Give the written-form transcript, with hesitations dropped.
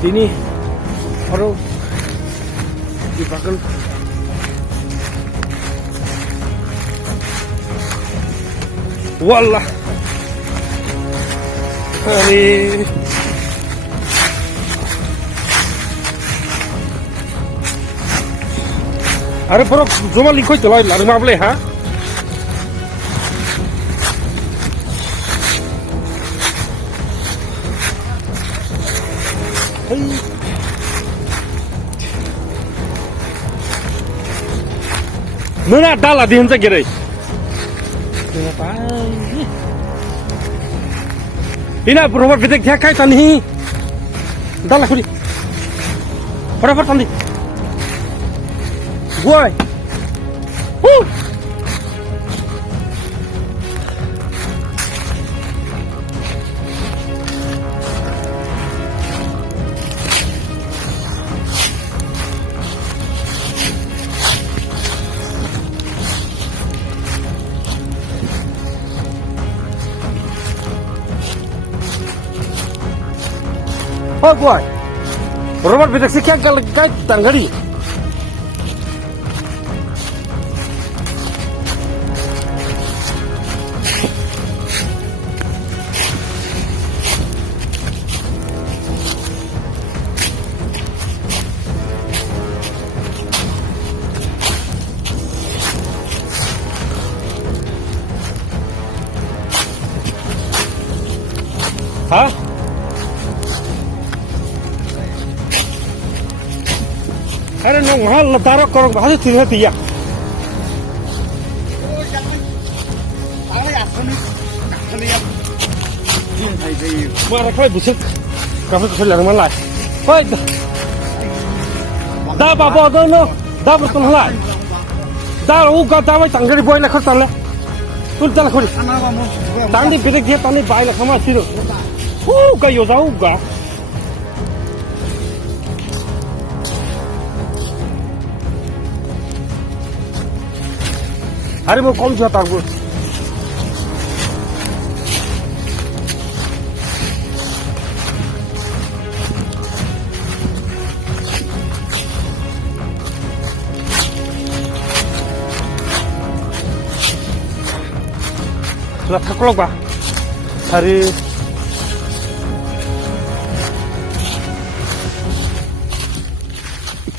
Ini baru dipakai. Wallah, hari अरे पर जमा लिखो चलो लग मापले हाँ mana dalah di hentsa gerai ini berubah bedek dia kait tani dalah kuri berapa tani Why? Woo! Oh, why? Robert bedak sih kaya kait tanggari. Hah? Ada nong hal letarok korong bahasa tidak tiyak. Mana kau busuk? Kau busuk lagi mana? Hoi, dah apa tu no? Dah betul lah. Dah uga dah macam tanggiri boy nak kerja lah. Tu jalan kau. Tandi pilih dia tandi bayi lah sama siru. Uga yo dah uga. Hari mau kau jatuh aku. Lah tak kelok bah. Hari